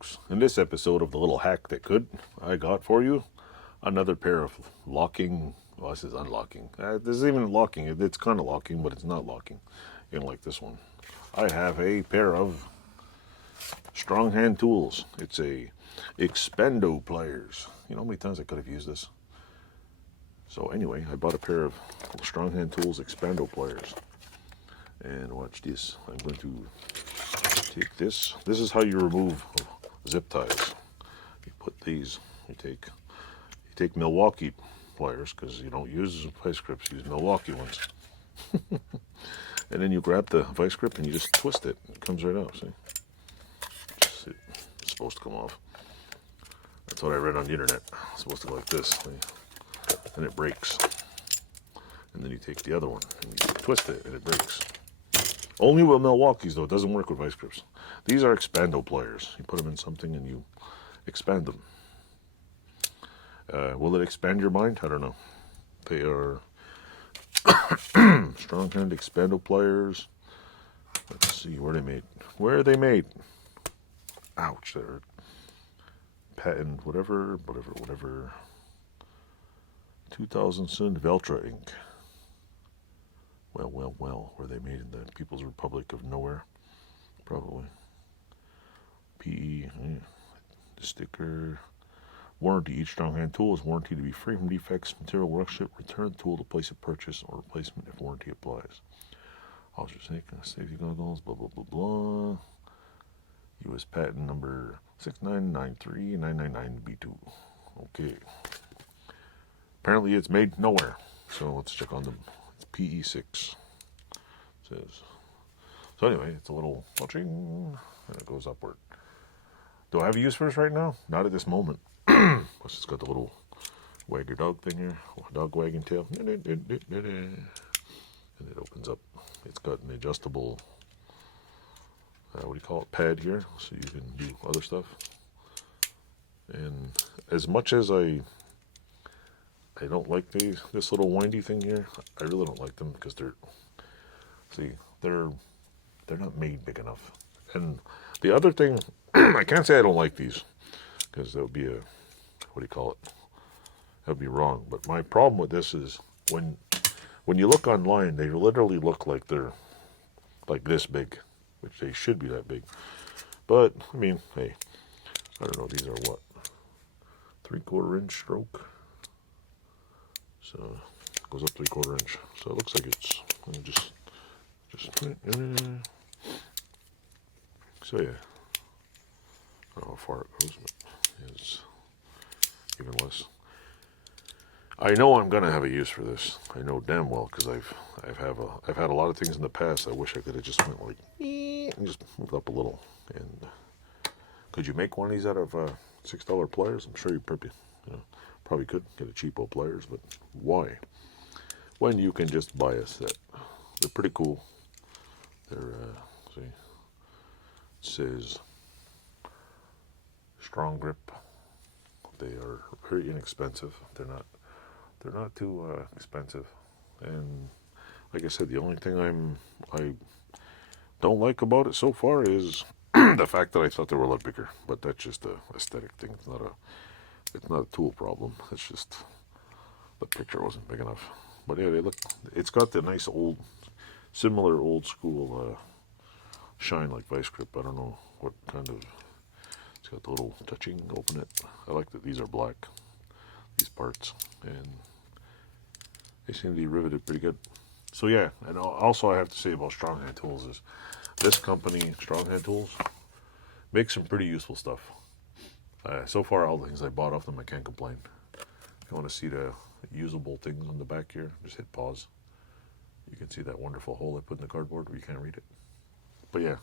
folks. In this episode of The Little Hack That Could, I got for you another pair of locking, well, this is unlocking. This isn't even locking. It's kind of locking, but it's not locking. You know, like this one. I have a pair of strong hand tools. It's a Expando pliers. You know how many times I could have used this? So anyway, I bought a pair of strong hand tools Expando pliers. And watch this. I'm going to take this. This is how you remove zip ties. You put these. You take Milwaukee pliers because you don't use vice grips. Use Milwaukee ones. And then you grab the vice grip and you just twist it. It comes right out. See, it's supposed to come off. That's what I read on the internet. It's supposed to go like this, and it breaks. And then you take the other one and you twist it, and it breaks. Only with Milwaukee's though. It doesn't work with vice grips. These are Expando pliers. You put them in something and you expand them. Will it expand your mind? I don't know. They are strong hand Expando pliers. Let's see where they made. Where are they made? Ouch! They're patent whatever. 2000 soon Veltra Inc. Well, were they made in the People's Republic of Nowhere? Probably. PE, the sticker. Warranty. Each strong hand tool is warranted to be free from defects, material workshop, return the tool to place a purchase or replacement if warranty applies. Officer safety goggles, blah, blah, blah, blah. U.S. patent number 6993999B2. Okay. Apparently it's made nowhere. So let's check on them. PE6 says. So anyway, it's a little watching and it goes upward. Do I have a use for this right now? Not at this moment. Plus it's got the little wag your dog thing here, dog wagging tail, and it opens up. It's got an adjustable what do you call it, pad here, so you can do other stuff. And as much as I don't like this little windy thing here. I really don't like them because they're not made big enough. And the other thing, I can't say I don't like these because that would be what do you call it? That would be wrong. But my problem with this is when you look online, they literally look like they're like this big, which they should be that big. But I mean, hey, I don't know. These are what, 3/4 inch stroke. So it goes up 3/4 inch. So it looks like it's just so yeah. I don't know how far it goes, but it's even less. I know I'm gonna have a use for this. I know damn well because I've had a lot of things in the past. I wish I could have just went like and just moved up a little. And could you make one of these out of $6 pliers? I'm sure you probably could get a cheapo pliers, but why? When you can just buy a set. They're pretty cool. They're see, it says strong grip. They are very inexpensive. They're not too expensive. And like I said, the only thing I don't like about it so far is the fact that I thought they were a lot bigger. But that's just a aesthetic thing. It's not a tool problem. It's just the picture wasn't big enough. But yeah, they look. It's got the nice similar old school shine like vice grip. I don't know what kind of. It's got the little touching. Open it. I like that these are black. These parts, and they seem to be riveted pretty good. So yeah, and also I have to say about strong hand tools is this company, Strong Hand Tools, makes some pretty useful stuff. So far, all the things I bought off them, I can't complain. If you want to see the usable things on the back here, just hit pause. You can see that wonderful hole I put in the cardboard where you can't read it. But yeah,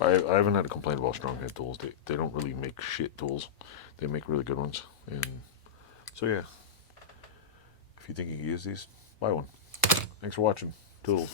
I haven't had a complaint about Strong Hand Tools. They don't really make shit tools. They make really good ones. And so yeah, if you think you can use these, buy one. Thanks for watching. Toodles.